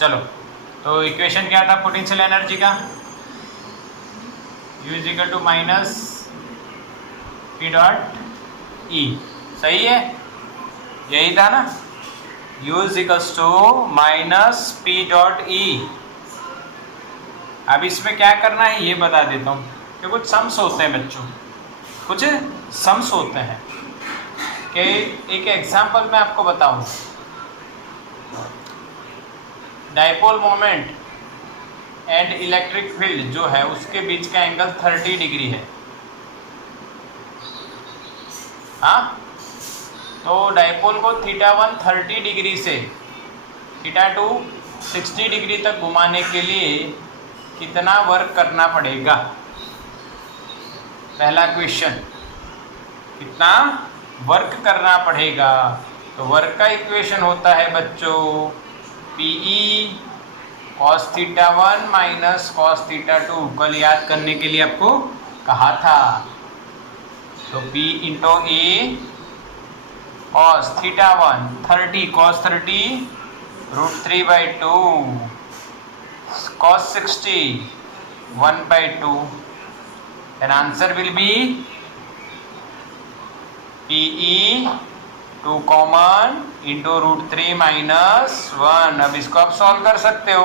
चलो, तो इक्वेशन क्या था पोटेंशियल एनर्जी का? U is equal to minus P dot E, सही है, यही था ना, U is equal to minus P dot E. अब इसमें क्या करना है ये बता देता हूँ कि कुछ सम्स होते हैं बच्चों, कुछ सम्स होते हैं कि एक एग्जांपल मैं आपको बताऊँ। Dipole moment and electric field जो है उसके बीच का एंगल 30 डिग्री है। हाँ, तो डाइपोल को θ1 30 डिग्री से θ2 60 डिग्री तक घुमाने के लिए कितना वर्क करना पड़ेगा? पहला क्वेश्चन, कितना वर्क करना पड़ेगा? तो वर्क का इक्वेशन होता है बच्चों PE cos θ1 माइनस cos θ2। कल याद करने के लिए आपको कहा था। तो P into A cos θ1 30 cos 30 √3/2 cos 60 1/2, then answer will be PE 2 common into √3 minus 1। अब इसको आप सॉल्व कर सकते हो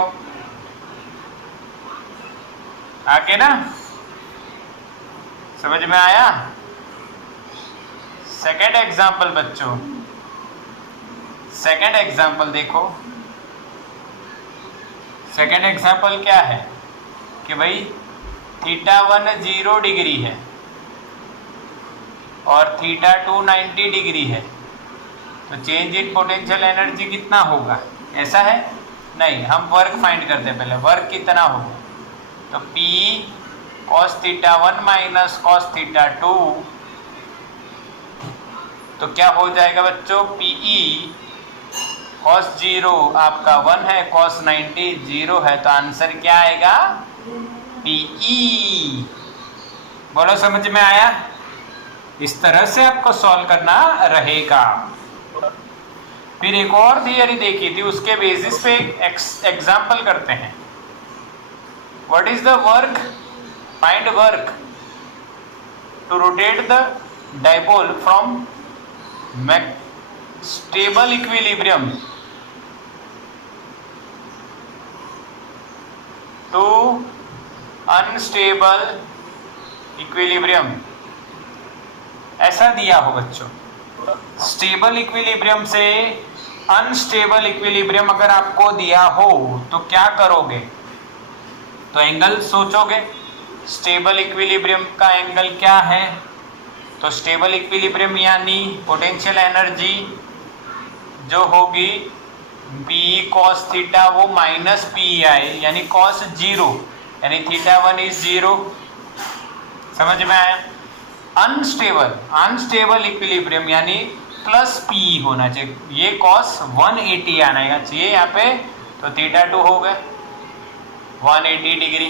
आगे ना, समझ में आया? सेकेंड एग्जाम्पल बच्चों, सेकेंड एग्जाम्पल देखो। सेकेंड एग्जाम्पल क्या है कि भाई θ1 0 डिग्री है और θ2 90 डिग्री है, तो चेंज इन पोटेंशियल एनर्जी कितना होगा? ऐसा है नहीं, हम वर्क फाइंड करते हैं पहले, वर्क कितना होगा? तो P cos θ1 माइनस cos θ2, तो क्या हो जाएगा बच्चों? PE cos 0 आपका 1 है, cos 90 0 है, तो आंसर क्या आएगा? PE। बोलो समझ में आया? इस तरह से आपको सॉल्व करना रहेगा। फिर एक और थियरी देखी थी, उसके बेसिस पे एग्जाम्पल करते हैं। What is the work? Find work to rotate the dipole from stable equilibrium to unstable equilibrium. ऐसा दिया हो बच्चों, स्टेबल इक्विलिब्रियम से अनस्टेबल इक्विलिब्रियम अगर आपको दिया हो तो क्या करोगे? तो एंगल सोचोगे, स्टेबल इक्विलिब्रियम का एंगल क्या है? तो स्टेबल इक्विलिब्रियम यानी पोटेंशियल एनर्जी जो होगी P cos थीटा वो माइनस PI यानी cos 0, यानी θ1 इज 0। समझ में आया? अनस्टेबल इक्विलिब्रियम यानी प्लस PE होना चाहिए, ये cos 180 आना चाहिए यहाँ पे, तो θ2 हो गए 180 डिग्री।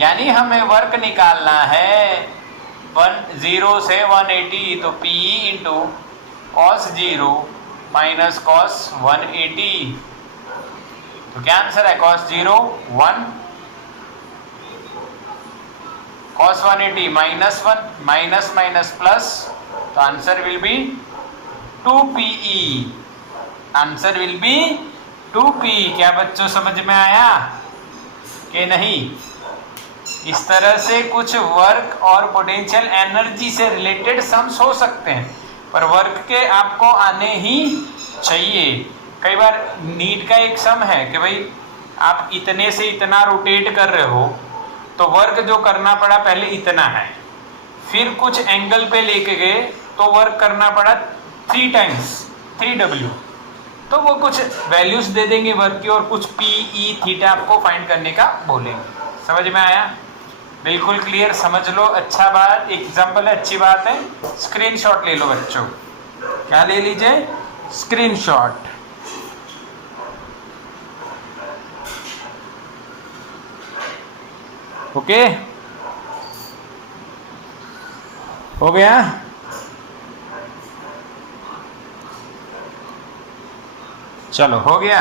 यानी हमें वर्क निकालना है 0 से 180, तो PE into cos 0 minus cos 180, तो क्या आंसर है? cos 0 1, cos 180 minus 1, minus minus plus, तो answer will be 2PE। Answer will be 2PE। क्या बच्चों समझ में आया कि नहीं? इस तरह से कुछ वर्क और पोटेंशियल एनर्जी से रिलेटेड सम्स हो सकते हैं, पर वर्क के आपको आने ही चाहिए। कई बार नीट का एक सम है कि भाई आप इतने से इतना रोटेट कर रहे हो, तो वर्क जो करना पड़ा पहले इतना है, फिर कुछ एंगल पे लेके गए तो वर्क करना पड़ा 3 टाइम्स 3W, तो वो कुछ वैल्यूज दे देंगे वर्क की और कुछ PE थीटा आपको फाइंड करने का बोलेंगे। समझ में आया? बिल्कुल क्लियर, समझ लो। अच्छा बात, एग्जाम्पल है, अच्छी बात है। स्क्रीनशॉट ले लो बच्चों। क्या ले लीजिए? स्क्रीनशॉट। ओके, हो गया? चलो, हो गया।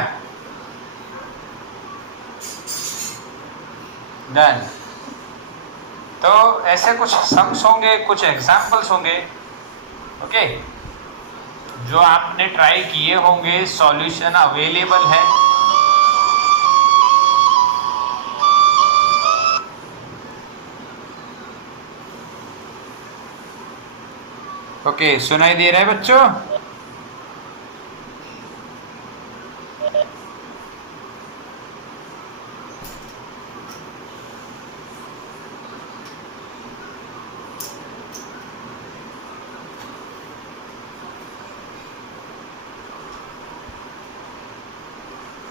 डन। तो ऐसे कुछ सम्स होंगे, कुछ एग्जाम्पल्स होंगे, ओके, जो आपने ट्राई किए होंगे, सॉल्यूशन अवेलेबल है। ओके, सुनाई दे रहा है बच्चों?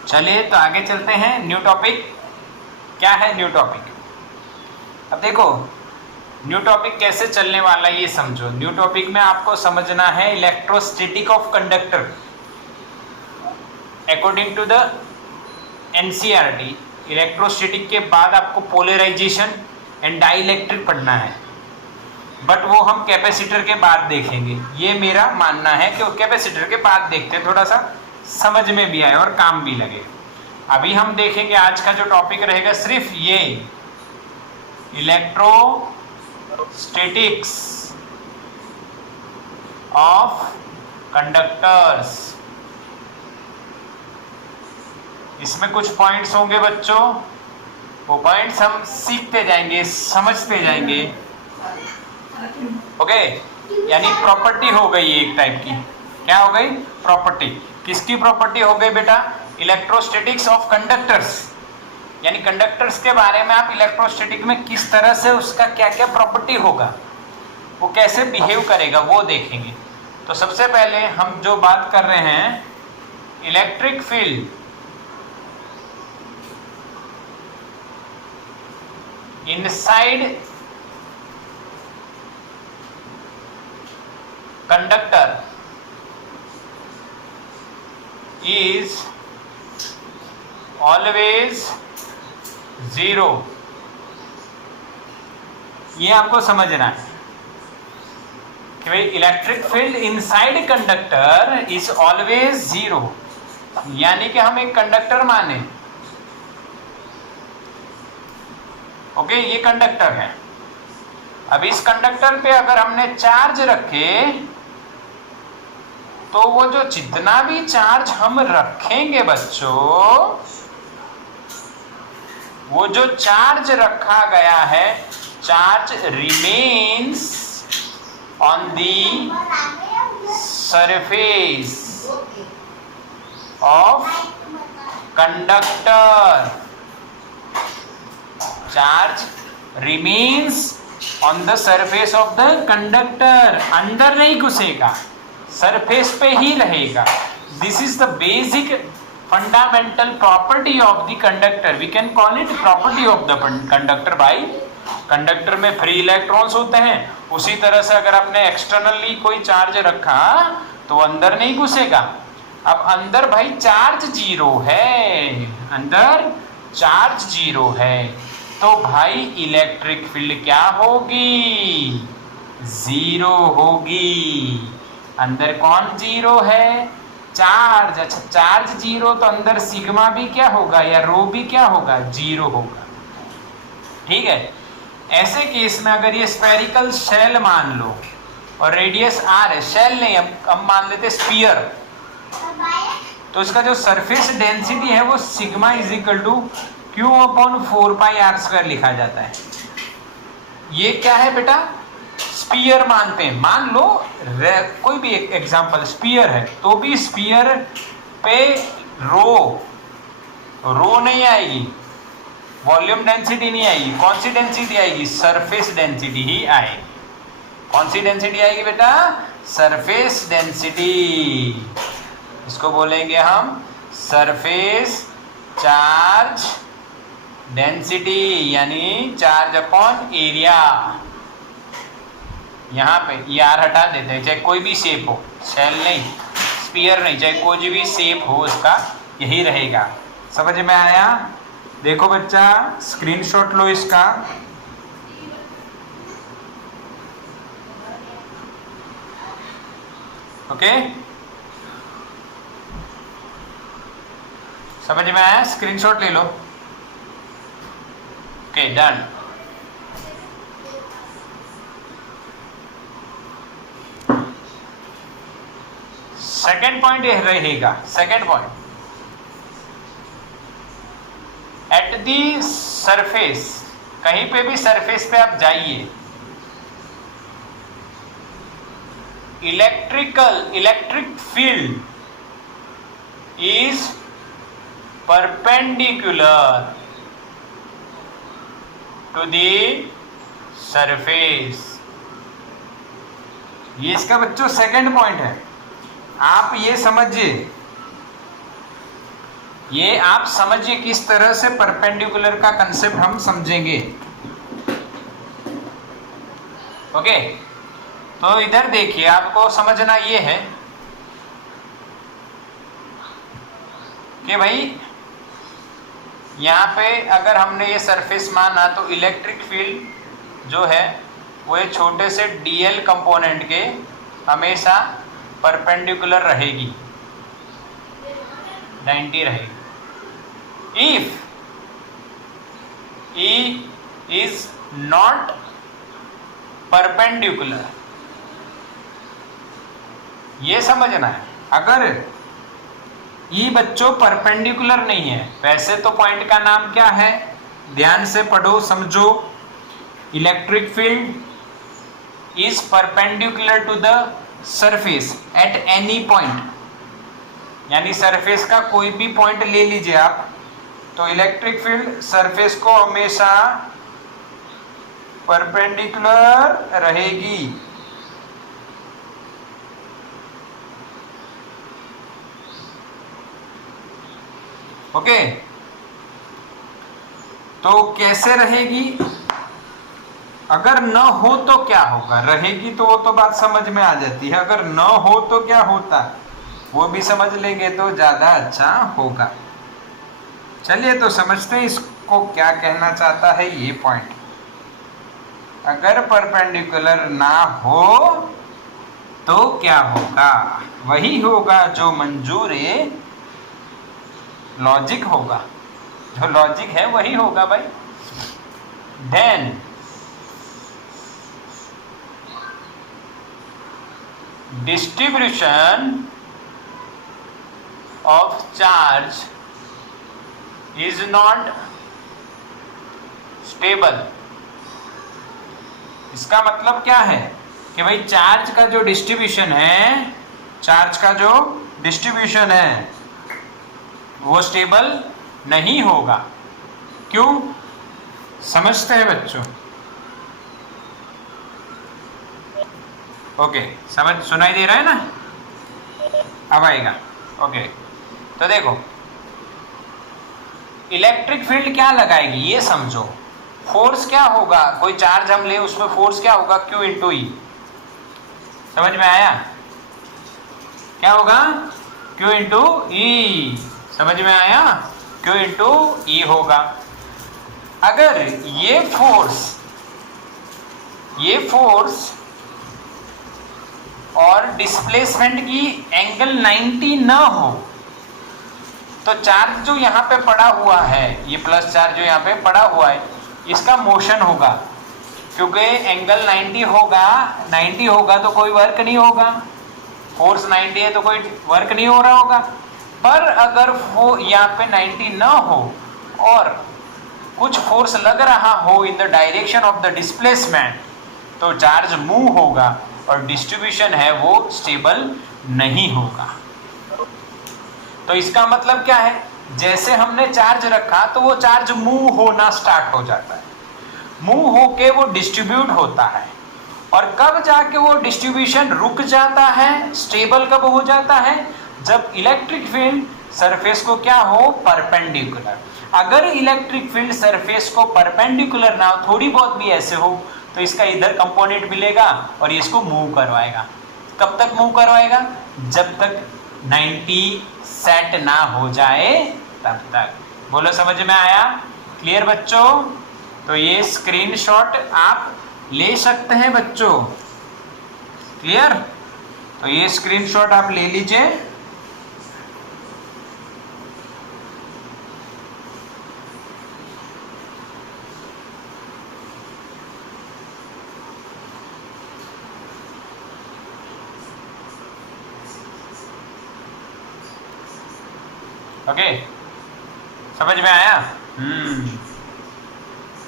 चलिए तो आगे चलते हैं। न्यू टॉपिक क्या है? न्यू टॉपिक, अब देखो न्यू टॉपिक कैसे चलने वाला है ये समझो। न्यू टॉपिक में आपको समझना है electrostatic of conductor according to the NCERT. Electrostatic के बाद आपको पोलराइजेशन एंड डाइइलेक्ट्रिक पढ़ना है, बट वो हम कैपेसिटर के बाद देखेंगे। ये मेरा मानना है कि वो कैपेसिटर के बाद देखते हैं, थोड़ा सा समझ में भी आए और काम भी लगे। अभी हम देखेंगे आज का जो टॉपिक रहेगा सिर्फ ये इलेक्ट्रोस्टैटिक्स ऑफ कंडक्टर्स। इसमें कुछ पॉइंट्स होंगे बच्चों, वो पॉइंट्स हम सीखते जाएंगे, समझते जाएंगे, ओके। यानी प्रॉपर्टी हो गई एक टाइप की। क्या हो गई? प्रॉपर्टी। किसकी प्रॉपर्टी हो गई बेटा? इलेक्ट्रोस्टैटिक्स ऑफ कंडक्टर्स, यानी कंडक्टर्स के बारे में आप इलेक्ट्रोस्टैटिक में किस तरह से उसका क्या क्या प्रॉपर्टी होगा, वो कैसे बिहेव करेगा, वो देखेंगे। तो सबसे पहले हम जो बात कर रहे हैं electric field inside conductor is always zero। ये आपको समझना है कि भाई electric field inside conductor is always zero, यानी कि हम एक कंडक्टर माने, ओके, ये कंडक्टर है। अब इस कंडक्टर पे अगर हमने चार्ज रखे तो वो जो जितना भी चार्ज हम रखेंगे बच्चों, वो जो चार्ज रखा गया है, charge remains on the surface of conductor. Charge remains on the surface of the conductor, अंदर नहीं घुसेगा, सरफेस पे ही रहेगा। This is the basic fundamental property of the conductor. We can call it property of the conductor. भाई conductor में free electrons होते हैं, उसी तरह से अगर आपने एक्सटर्नली कोई चार्ज रखा तो अंदर नहीं घुसेगा। अब अंदर भाई चार्ज जीरो है, अंदर चार्ज जीरो है, तो भाई इलेक्ट्रिक फील्ड क्या होगी? जीरो होगी। अंदर कौन जीरो है? चार्ज। अच्छा, चार्ज जीरो तो अंदर सिग्मा भी क्या होगा या रो भी क्या होगा? जीरो होगा। ठीक है। ऐसे केस में अगर ये स्फेरिकल शेल मान लो और रेडियस आर है, शेल नहीं, हम मान लेते स्फीयर, तो इसका जो सरफेस डेंसिटी है वो sigma is equal to Q upon 4πr² लिखा जाता है। ये क्या है बेटा? स्पीयर मानते हैं। मान लो कोई भी एक एग्जांपल स्पीयर है, तो भी स्पीयर पे रो नहीं आएगी, वॉल्यूम डेंसिटी नहीं आएगी। कौन सी डेंसिटी आएगी? सरफेस डेंसिटी ही आएगी। कौन सी डेंसिटी आएगी बेटा? Surface density. इसको बोलेंगे हम सरफेस चार्ज डेंसिटी, यानी चार्ज अपॉन एरिया। यहाँ पे ये आर हटा देते हैं, चाहे कोई भी शेप हो, शेल नहीं, स्पीयर नहीं, चाहे कोई भी शेप हो, इसका यही रहेगा। समझ में आया? देखो बच्चा, स्क्रीनशॉट लो इसका। ओके, समझ में आया? स्क्रीनशॉट ले लो। Okay done. सेकेंड पॉइंट यह रहेगा, second point, at the surface, कहीं पे भी सरफेस पे आप जाइए, electric field is perpendicular to the surface. ये इसका बच्चों सेकंड पॉइंट है। आप ये समझिए, ये आप समझिए किस तरह से परपेंडिकुलर का कंसेप्ट हम समझेंगे। ओके, तो इधर देखिए, आपको समझना ये है कि भाई यहाँ पे अगर हमने ये सरफेस माना तो इलेक्ट्रिक फील्ड जो है वो एक छोटे से डीएल कंपोनेंट के हमेशा परपेंडिकुलर रहेगी, 90 रहेगी। If E is not perpendicular, ये समझना है। अगर ई बच्चों परपेंडिकुलर नहीं है, वैसे तो पॉइंट का नाम क्या है, ध्यान से पढ़ो समझो, electric field is perpendicular to the surface at any point, यानी सरफेस का कोई भी पॉइंट ले लीजिए आप, तो इलेक्ट्रिक फील्ड सरफेस को हमेशा परपेंडिकुलर रहेगी। ओके, तो कैसे रहेगी, अगर न हो तो क्या होगा, रहेगी तो वो तो बात समझ में आ जाती है, अगर न हो तो क्या होता वो भी समझ लेंगे तो ज्यादा अच्छा होगा। चलिए तो समझते हैं इसको क्या कहना चाहता है ये पॉइंट। अगर परपेंडिकुलर ना हो तो क्या होगा, वही होगा जो मंजूर लॉजिक होगा, जो लॉजिक है वही होगा भाई। Then distribution of charge is not stable. इसका मतलब क्या है कि भाई चार्ज का जो डिस्ट्रीब्यूशन है, चार्ज का जो डिस्ट्रीब्यूशन है वो स्टेबल नहीं होगा। क्यों, समझते हैं बच्चों? ओके, समझ सुनाई दे रहा है ना, अब आएगा। ओके, तो देखो इलेक्ट्रिक फील्ड क्या लगाएगी ये समझो, फोर्स क्या होगा, कोई चार्ज हम ले उसमें फोर्स क्या होगा, Q इंटू ई। समझ में आया, क्या होगा, Q इंटू ई। समझ में आया, Q इंटू ई होगा। अगर ये फोर्स और डिस्प्लेसमेंट की एंगल 90 ना हो तो चार्ज जो यहाँ पे पड़ा हुआ है, ये प्लस चार्ज जो यहाँ पे पड़ा हुआ है, इसका मोशन होगा, क्योंकि एंगल 90 होगा तो कोई वर्क नहीं होगा, फोर्स 90 है तो कोई वर्क नहीं हो रहा होगा। पर अगर वो यहाँ पे 90 ना हो और कुछ फोर्स लग रहा हो इन the direction of the displacement, तो चार्ज मूव होगा और डिस्ट्रीब्यूशन है वो स्टेबल नहीं होगा। तो इसका मतलब क्या है, जैसे हमने चार्ज रखा तो वो चार्ज मूव होना स्टार्ट हो जाता है, मूव होके वो डिस्ट्रीब्यूट होता है, और कब जाके वो डिस्ट्रीब्यूशन रुक जाता है, स्टेबल कब हो जाता है, जब इलेक्ट्रिक फील्ड सरफेस को क्या हो, परपेंडिकुलर। अगर इलेक्ट्रिक फील्ड सरफेस को परपेंडिकुलर ना हो, थोड़ी बहुत भी ऐसे हो, तो इसका इधर कंपोनेंट मिलेगा और इसको मूव करवाएगा। कब तक मूव करवाएगा, जब तक 90 सेट ना हो जाए तब तक। बोलो समझ में आया, क्लियर बच्चों? तो ये स्क्रीनशॉट आप ले सकते हैं बच्चों, क्लियर? तो ये स्क्रीनशॉट आप ले लीजिए। ओके, समझ में आया?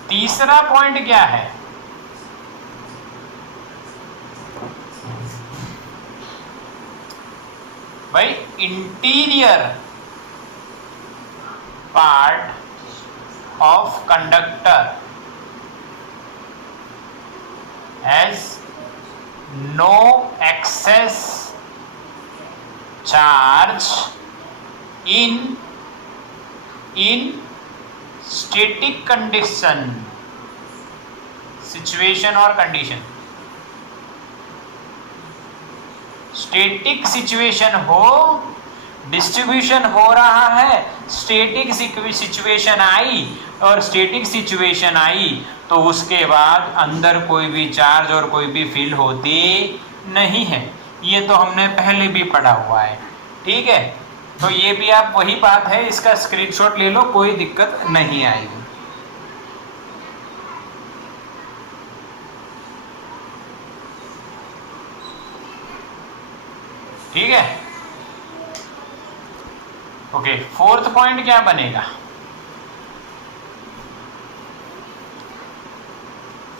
तीसरा पॉइंट क्या है? भाई interior part of conductor has no excess charge in static condition, situation और condition. स्टेटिक सिचुएशन हो, डिस्ट्रीब्यूशन हो रहा है, स्टेटिक सिचुएशन आई और स्टेटिक सिचुएशन आई तो उसके बाद अंदर कोई भी चार्ज और कोई भी फील्ड होती नहीं है। ये तो हमने पहले भी पढ़ा हुआ है, ठीक है? तो ये भी आप वही बात है, इसका स्क्रीनशॉट ले लो, कोई दिक्कत नहीं आएगी। ठीक है, ओके। फोर्थ पॉइंट क्या बनेगा?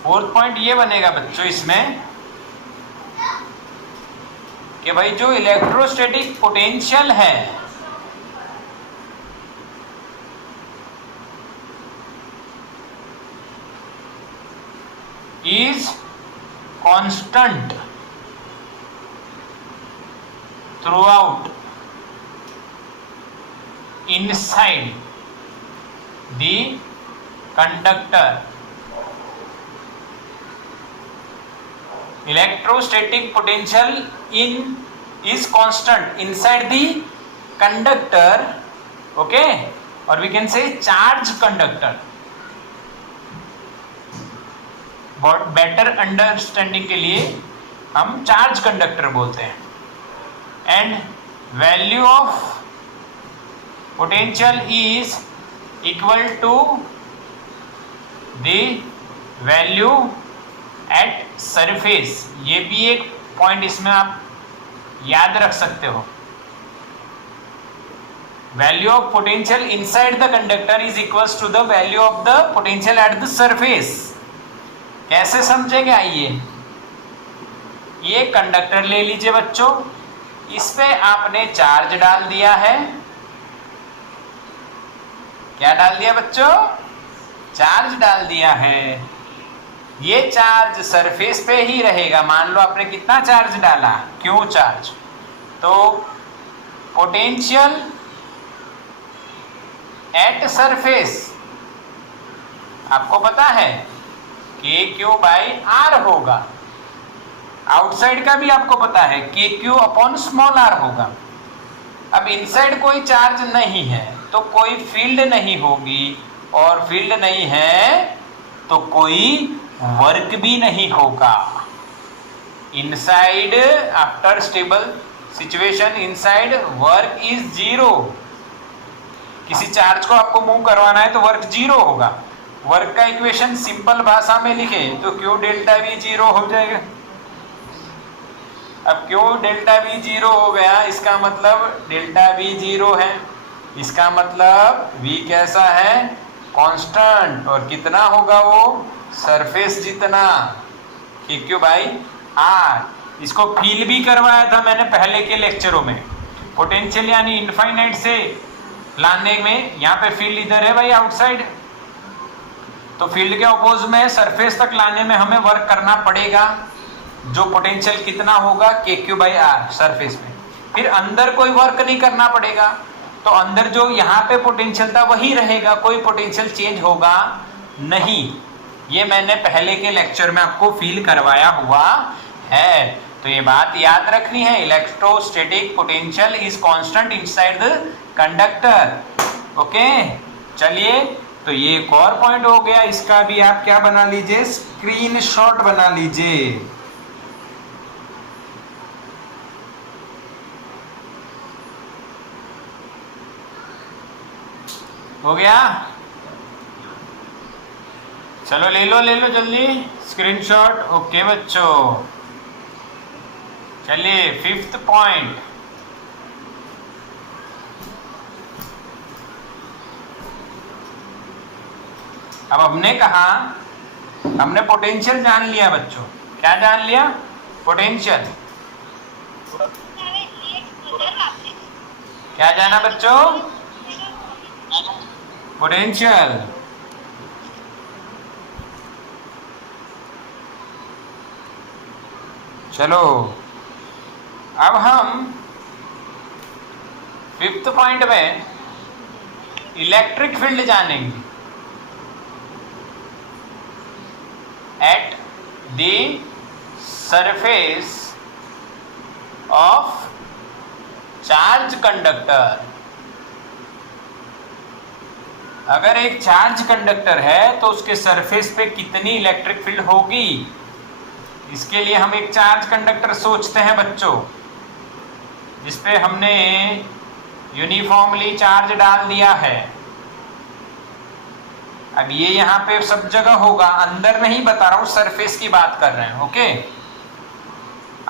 फोर्थ पॉइंट ये बनेगा बच्चों इसमें कि भाई जो इलेक्ट्रोस्टैटिक पोटेंशियल है is constant throughout inside the conductor. Electrostatic potential is constant inside the conductor, okay, or we can say charge conductor. बहुत बेटर अंडरस्टैंडिंग के लिए हम चार्ज कंडक्टर बोलते हैं। And value of potential is equal to the value at surface. ये भी एक point इसमें आप याद रख सकते हो। Value of potential inside the conductor is equals to the value of the potential at the surface. कैसे समझेंगे? आइए, ये कंडक्टर ले लीजिए बच्चों, इस पे आपने चार्ज डाल दिया है। क्या डाल दिया बच्चों? चार्ज डाल दिया है। ये चार्ज सरफेस पे ही रहेगा। मान लो आपने कितना चार्ज डाला, क्यू चार्ज। तो पोटेंशियल एट सरफेस आपको पता है के क्यू बाई आर होगा। आउटसाइड का भी आपको पता है के क्यू अपॉन स्मॉल आर होगा। अब इनसाइड कोई चार्ज नहीं है तो कोई फील्ड नहीं होगी, और फील्ड नहीं है तो कोई वर्क भी नहीं होगा। Inside after stable situation inside work is zero. किसी चार्ज को आपको मूव करवाना है तो वर्क जीरो होगा। वर्क का इक्वेशन सिंपल भाषा में लिखे तो क्यू डेल्टा वी जीरो हो जाएगा। अब क्यू डेल्टा वी जीरो हो गया, इसका मतलब डेल्टा वी जीरो है, इसका मतलब वी कैसा है? कांस्टेंट। और कितना होगा वो? सरफेस जितना, के क्यू बाई आर। इसको फील भी करवाया था मैंने पहले के लेक्चरों में। पोटेंशियल यानी इनफाइनाइट से लाने में, यहाँ पे फील्ड इधर है भाई आउटसाइड, तो फील्ड के अपोज में सरफेस तक लाने में हमें वर्क करना पड़ेगा। जो पोटेंशियल कितना होगा? के क्यू बाई आर सरफेस में। फिर अंदर कोई वर्क नहीं करना पड़ेगा, तो अंदर जो यहाँ पे पोटेंशियल था वही रहेगा, कोई पोटेंशियल चेंज होगा नहीं। ये मैंने पहले के लेक्चर में आपको फील करवाया हुआ है, तो ये बात याद रखनी है। Electrostatic potential is constant inside the conductor. Okay, चलिए, तो ये एक और पॉइंट हो गया। इसका भी आप क्या बना लीजिए? स्क्रीनशॉट बना लीजिए। हो गया? चलो ले लो जल्दी स्क्रीनशॉट। ओके बच्चों, चलिए फिफ्थ पॉइंट। अब हमने कहा, हमने पोटेंशियल जान लिया बच्चों। क्या जान लिया? पोटेंशियल। क्या जाना बच्चों? पोटेंशियल। चलो अब हम 5th पॉइंट में इलेक्ट्रिक फील्ड जानेंगे। Eight the surface of charge conductor. अगर एक चार्ज कंडक्टर है तो उसके सरफेस पे कितनी इलेक्ट्रिक फील्ड होगी? इसके लिए हम एक चार्ज कंडक्टर सोचते हैं बच्चों, जिसपे हमने यूनिफॉर्मली चार्ज डाल दिया है। अब ये यहाँ पे सब जगह होगा, अंदर नहीं बता रहा हूं, सरफेस की बात कर रहे हैं। ओके,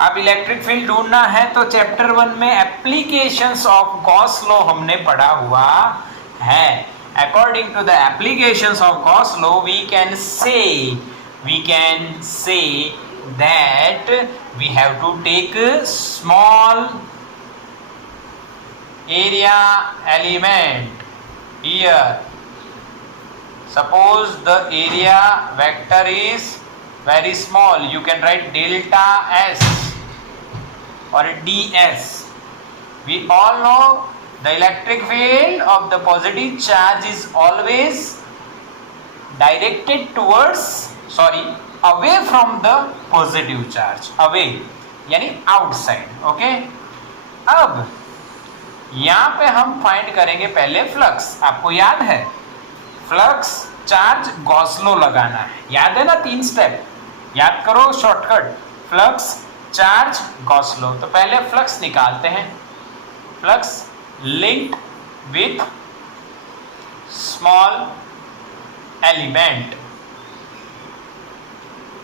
अब इलेक्ट्रिक फील्ड ढूंढना है तो चैप्टर 1 में एप्लीकेशंस ऑफ गॉस लॉ हमने पढ़ा हुआ है। According to the applications of Gauss law we can say that we have to take small area element here. Suppose the area vector is very small, you can write delta S or ds. We all know the electric field of the positive charge is always directed towards, away from the positive charge, away यानी outside। Okay, अब यहां पे हम find करेंगे पहले flux. आपको याद है फ्लक्स चार्ज गॉस लॉ लगाना है, याद है ना? 3 स्टेप याद करो, shortcut. Flux charge Gauss law. तो पहले फ्लक्स निकालते हैं। Flux linked with small element.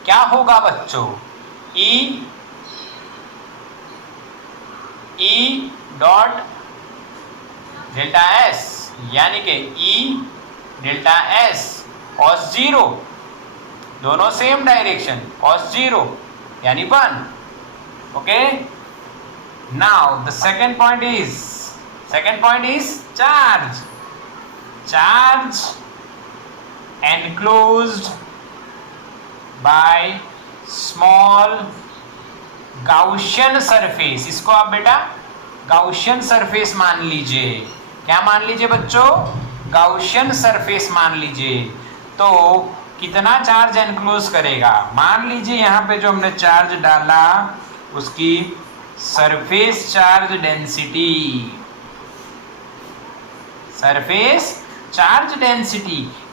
क्या होगा बच्चों? E डॉट डेल्टा S, यानी कि E डेल्टा S cos 0, दोनों सेम डायरेक्शन, cos 0 यानी 1। Okay, now the second point is charge enclosed by small Gaussian surface। इसको आप बेटा Gaussian surface मान लीजिए। क्या मान लीजिए बच्चों? Gaussian surface मान लीजिए। तो कितना चार्ज एनक्लोज करेगा? मान लीजिए यहाँ पे जो हमने चार्ज डाला उसकी सरफेस चार्ज डेंसिटी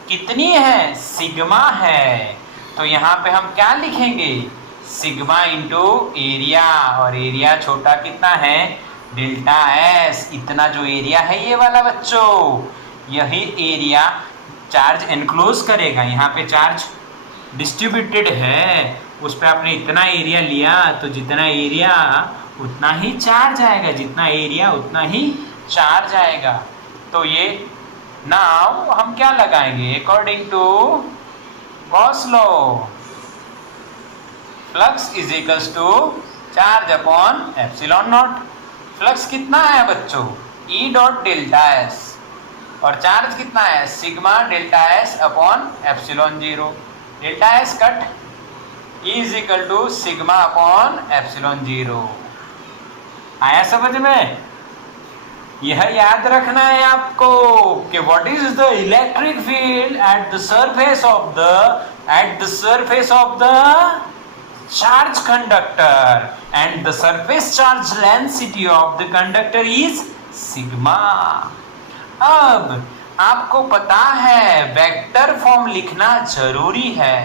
कितनी है? सिग्मा है। तो यहाँ पे हम क्या लिखेंगे? सिग्मा इंटू एरिया, और एरिया छोटा कितना है? Delta S। इतना जो एरिया है ये वाला बच्चों, यही एरिया चार्ज एनक्लोज करेगा। यहाँ पे चार्ज डिस्ट्रीब्यूटेड है, उस पर आपने इतना एरिया लिया तो जितना एरिया उतना ही चार्ज आएगा, जितना एरिया उतना ही चार्ज आएगा। तो ये नाउ हम क्या लगाएंगे? According to Gauss law, flux is equals to charge upon epsilon naught. Flux कितना है बच्चों? E डॉट डेल्टा S, और चार्ज कितना है? Sigma delta S upon epsilon 0। Delta S cut, E is equal to sigma upon epsilon 0। आया समझ में? यह याद रखना है आपको कि what is the electric field at the surface of the charge conductor, and the surface charge density of the conductor is sigma। अब आपको पता है वेक्टर फॉर्म लिखना जरूरी है।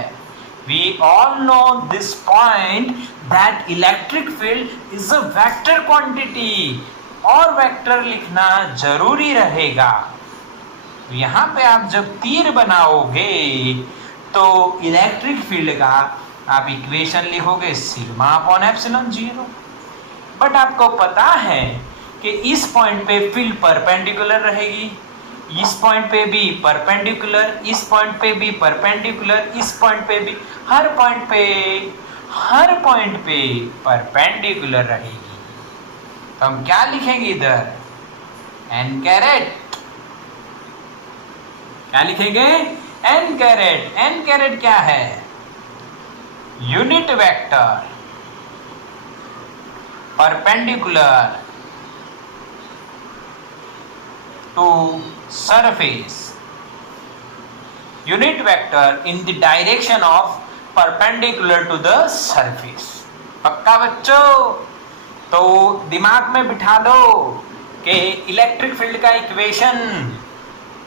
We all know this point that electric field is a vector quantity, और vector लिखना जरूरी रहेगा। यहाँ पे आप जब तीर बनाओगे तो इलेक्ट्रिक फील्ड का आप इक्वेशन लिखोगे सिग्मा अपॉन एप्सिलॉन 0। बट आपको पता है कि इस पॉइंट पे फील्ड परपेंडिकुलर रहेगी, इस पॉइंट पे भी परपेंडिकुलर, इस पॉइंट पे भी परपेंडिकुलर, इस पॉइंट पे भी, हर पॉइंट पे परपेंडिकुलर रहेगी। तो हम क्या लिखेंगे इधर, एन कैरेट, क्या लिखेंगे, एन कैरेट। एन कैरेट क्या है, unit vector perpendicular to surface, unit vector in the direction of perpendicular to the surface. पक्का बच्चों? तो दिमाग में बिठा लो कि इलेक्ट्रिक फील्ड का इक्वेशन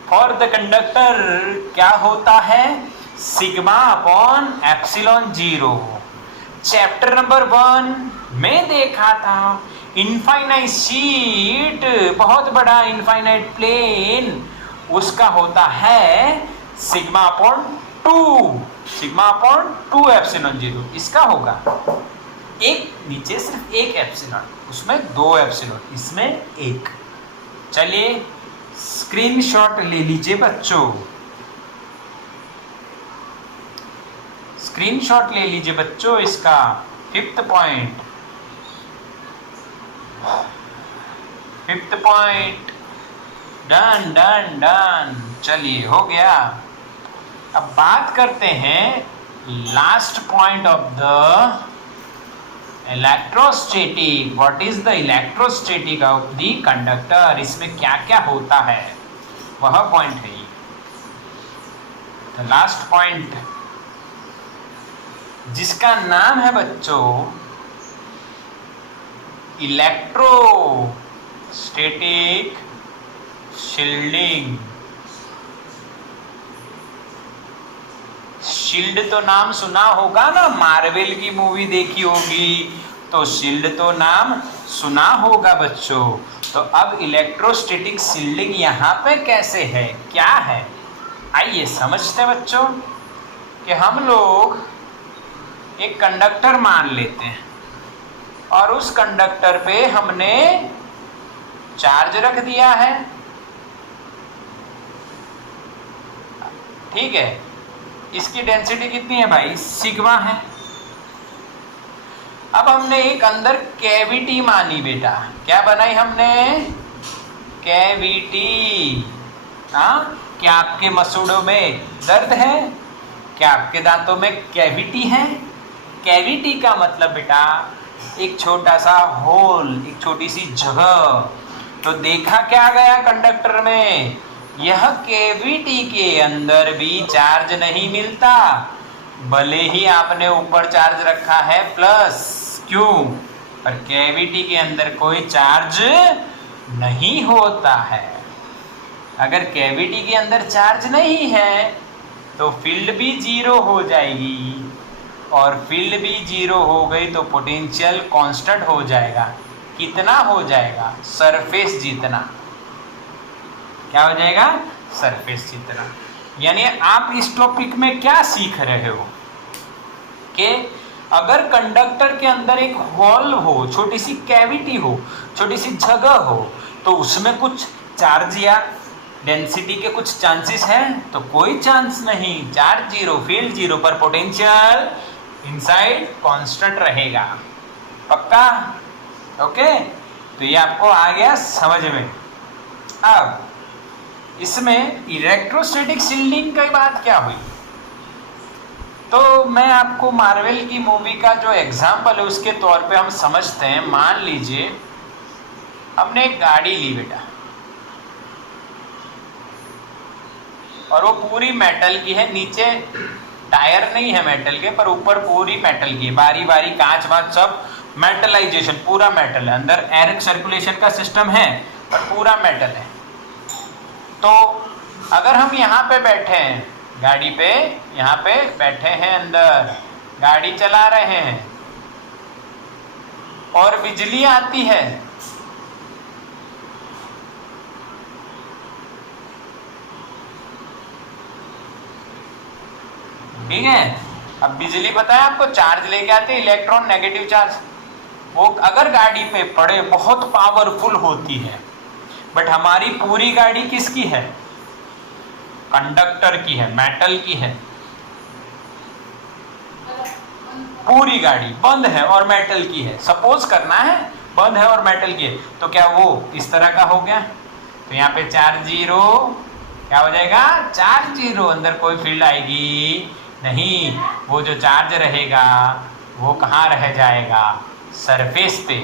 फॉर द कंडक्टर क्या होता है, sigma upon epsilon zero. Chapter number 1 में देखा था, इनफाइनाइट शीट, बहुत बड़ा इनफाइनाइट प्लेन, उसका होता है sigma upon 2, sigma upon 2 epsilon zero. इसका होगा एक नीचे सिर्फ एक एप्सिलॉन, उसमें 2 एप्सिलॉन, इसमें एक। चलिए स्क्रीनशॉट ले लीजिए बच्चों, स्क्रीनशॉट ले लीजिए बच्चों इसका। 5th point, 5th point, done done done. चलिए हो गया। अब बात करते हैं last point of the electrostatic. What is the electrostatic of the conductor, इसमें क्या क्या होता है, वह पॉइंट है ये। द लास्ट पॉइंट जिसका नाम है बच्चों इलेक्ट्रोस्टैटिक शील्डिंग। शील्ड तो नाम सुना होगा ना, मार्वल की मूवी देखी होगी तो शील्ड तो नाम सुना होगा बच्चों। तो अब इलेक्ट्रोस्टैटिक शील्डिंग यहाँ पे कैसे है, क्या है, आइए समझते हैं बच्चों। कि हम लोग एक कंडक्टर मान लेते हैं और उस कंडक्टर पे हमने चार्ज रख दिया है, ठीक है। इसकी डेंसिटी कितनी है भाई, सिग्मा है। अब हमने एक अंदर कैविटी मानी बेटा, क्या बनाई हमने, कैविटी। हाँ, क्या आपके मसूड़ों में दर्द है, क्या आपके दांतों में कैविटी है। कैविटी का मतलब बेटा एक छोटा सा होल, एक छोटी सी जगह। तो देखा क्या गया कंडक्टर में, यह कैविटी के अंदर भी चार्ज नहीं मिलता, भले ही आपने ऊपर चार्ज रखा है प्लस, क्यों, पर कैविटी के अंदर कोई चार्ज नहीं होता है। अगर कैविटी के अंदर चार्ज नहीं है तो फील्ड भी जीरो हो जाएगी, और फील्ड भी जीरो हो गई तो पोटेंशियल कांस्टेंट हो जाएगा। कितना हो जाएगा, सरफेस जितना। क्या हो जाएगा, सरफेस जितना। यानी आप इस टॉपिक में क्या सीख रहे हो कि अगर कंडक्टर के अंदर एक होल हो, छोटी सी कैविटी हो, छोटी सी जगह हो, तो उसमें कुछ चार्ज या डेंसिटी के कुछ चांसेस हैं, तो कोई चांस नहीं, चार्ज जीरो, फील्ड जीरो, पर पोटेंशियल इनसाइड कांस्टेंट रहेगा। पक्का? ओके, तो ये आपको आ गया समझ में। अब इसमें इलेक्ट्रोस्टैटिक शील्डिंग की बात क्या हुई, तो मैं आपको मार्वल की मूवी का जो एग्जाम्पल है उसके तौर पे हम समझते हैं। मान लीजिए हमने एक गाड़ी ली बेटा, और वो पूरी मेटल की है, नीचे टायर नहीं है मेटल के, पर ऊपर पूरी मेटल की है, बारी बारी कांच वाच सब मेटलाइजेशन, पूरा मेटल है, अंदर एयर सर्कुलेशन का सिस्टम है पर पूरा मेटल है। तो अगर हम यहाँ पे बैठे हैं गाड़ी पे, यहाँ पे बैठे हैं, अंदर गाड़ी चला रहे हैं और बिजली आती है, ठीक है। अब बिजली पता है आपको चार्ज लेके आती है, इलेक्ट्रॉन नेगेटिव चार्ज। वो अगर गाड़ी पे पड़े बहुत पावरफुल होती है, बट हमारी पूरी गाड़ी किसकी है, कंडक्टर की है, मेटल की है, पूरी गाड़ी बंद है और मेटल की है, सपोज करना है बंद है और मेटल की है, तो क्या वो इस तरह का हो गया? तो यहाँ पे चार्ज जीरो, क्या हो जाएगा? चार्ज जीरो, अंदर कोई फील्ड आएगी नहीं, वो जो चार्ज रहेगा वो कहाँ रह जाएगा? सरफेस पे।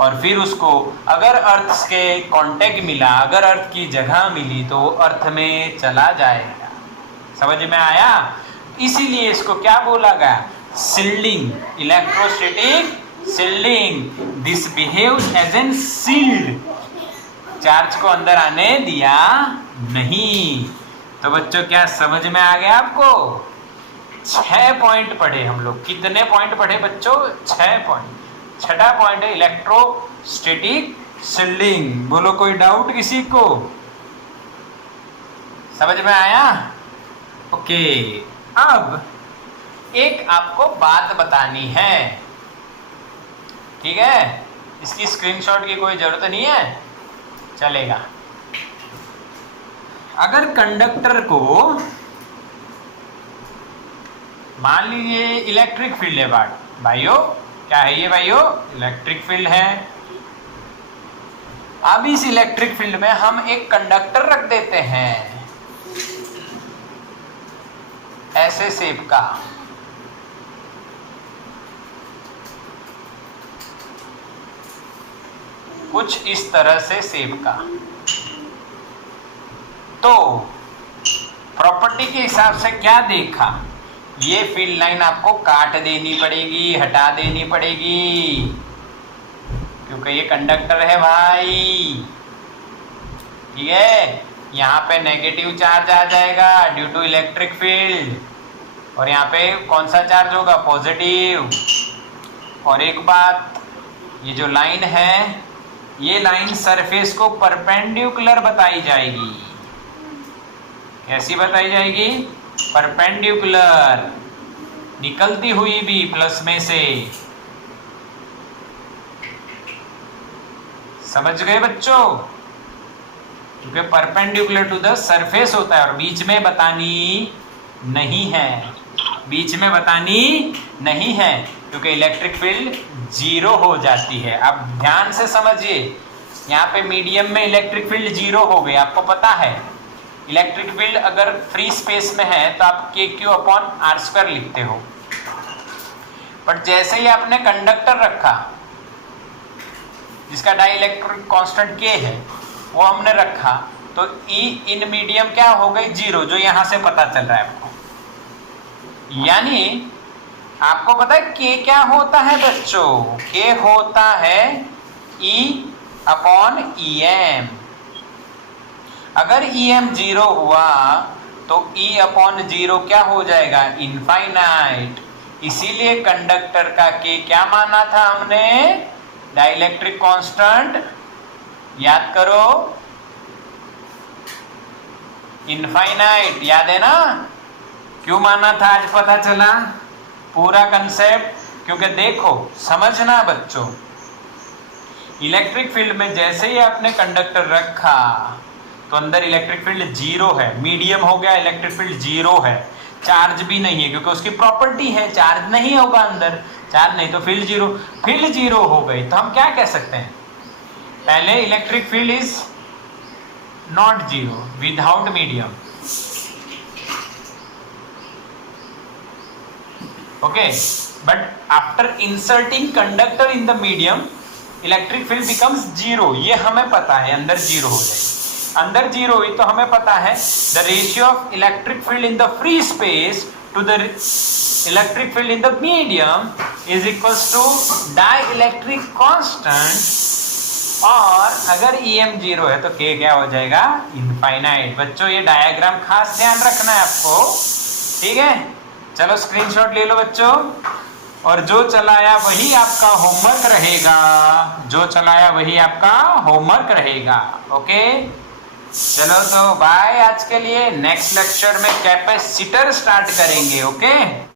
और फिर उसको अगर अर्थ के कांटेक्ट मिला, अगर अर्थ की जगह मिली तो अर्थ में चला जाएगा। समझ में आया? इसीलिए इसको क्या बोला गया? Shielding, electrostatic shielding. This behaves as an shield, charge को अंदर आने दिया नहीं। तो बच्चों क्या समझ में आ गया आपको? 6 पॉइंट पढ़े हम लोग। कितने पॉइंट पढ़े बच्चों? 6 पॉइंट। छठा पॉइंट है इलेक्ट्रोस्टैटिक शील्डिंग। बोलो कोई डाउट किसी को? समझ में आया? ओके, अब एक आपको बात बतानी है, ठीक है? इसकी स्क्रीनशॉट की कोई जरूरत नहीं है, चलेगा। अगर कंडक्टर को मान लीजिए इलेक्ट्रिक फील्ड है, भाइयों क्या है ये भाइयों? इलेक्ट्रिक फील्ड है। अब इस इलेक्ट्रिक फील्ड में हम एक कंडक्टर रख देते हैं ऐसे शेप का, कुछ इस तरह से शेप का। तो प्रॉपर्टी के हिसाब से क्या देखा? ये फील्ड लाइन आपको काट देनी पड़ेगी, हटा देनी पड़ेगी, क्योंकि ये कंडक्टर है भाई, ठीक है? यहाँ पे नेगेटिव चार्ज आ जाएगा ड्यू टू इलेक्ट्रिक फील्ड, और यहाँ पे कौन सा चार्ज होगा? पॉजिटिव। और एक बात, ये जो लाइन है, ये लाइन सरफेस को परपेंडिकुलर बताई जाएगी। कैसी बताई जाएगी? परपेंडिकुलर, निकलती हुई भी प्लस में से। समझ गए बच्चों? क्योंकि परपेंडिकुलर टू द सरफेस होता है और बीच में बतानी नहीं है, बीच में बतानी नहीं है, क्योंकि इलेक्ट्रिक फील्ड जीरो हो जाती है। आप ध्यान से समझिए, यहाँ पे मीडियम में इलेक्ट्रिक फील्ड जीरो हो गई, आपको पता है। इलेक्ट्रिक फील्ड अगर फ्री स्पेस में है तो आप KQ/R² लिखते हो, बट जैसे ही आपने कंडक्टर रखा जिसका डाइइलेक्ट्रिक कांस्टेंट K है, वो हमने रखा, तो E इन मीडियम क्या हो गई? जीरो, जो यहां से पता चल रहा है आपको। यानी आपको पता है K क्या होता है बच्चों? K होता है E/EM। अगर EM जीरो हुआ तो E/0 क्या हो जाएगा? इनफाइनाइट। इसीलिए कंडक्टर का K क्या माना था हमने? डाइइलेक्ट्रिक कांस्टेंट, याद करो, इनफाइनाइट, याद है ना? क्यों माना था आज पता चला पूरा कंसेप्ट। क्योंकि देखो, समझना बच्चों, इलेक्ट्रिक फील्ड में जैसे ही आपने कंडक्टर रखा तो अंदर इलेक्ट्रिक फील्ड जीरो है, मीडियम हो गया, इलेक्ट्रिक फील्ड जीरो है, चार्ज भी नहीं है, क्योंकि उसकी प्रॉपर्टी है चार्ज नहीं होगा अंदर, चार्ज नहीं तो फील्ड जीरो। फील्ड जीरो हो गई तो हम क्या कह सकते हैं? पहले electric field is not zero without medium, okay, but after inserting conductor in the medium electric field becomes zero. ये हमें पता है, अंदर जीरो हो जाएगी। अंदर जीरो हुई तो हमें पता है the ratio of electric field in the free space to the electric field in the medium is equals to dielectric constant, और अगर EM जीरो है तो K क्या हो जाएगा? इनफाइनाइट। बच्चों ये डायग्राम खास ध्यान रखना है आपको, ठीक है? चलो स्क्रीनशॉट ले लो बच्चों, और जो चलाया वही आपका होमवर्क रहेगा, जो चलाया वही आपका होमवर्क रहेगा, ओके? चलो तो बाय आज के लिए। नेक्स्ट लेक्चर में कैपेसिटर स्टार्ट करेंगे, ओके?